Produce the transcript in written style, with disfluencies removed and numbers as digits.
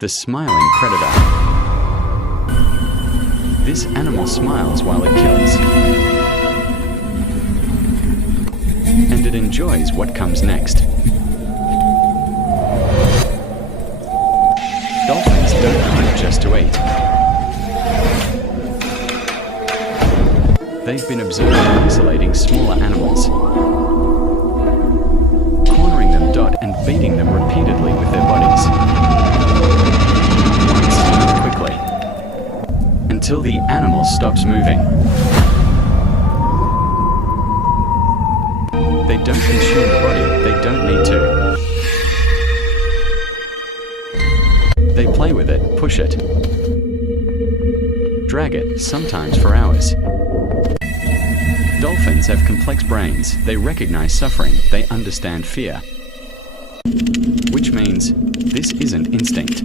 The smiling predator. This animal smiles while it kills. And it enjoys what comes next. Dolphins don't hunt just to eat. They've been observed isolating smaller animals, cornering them and beating them repeatedly with their bodies. Once and quickly, until the animal stops moving. They don't consume the body, they don't need to. They play with it, push it, drag it, sometimes for hours. Dolphins have complex brains, they recognize suffering, they understand fear. Which means, this isn't instinct.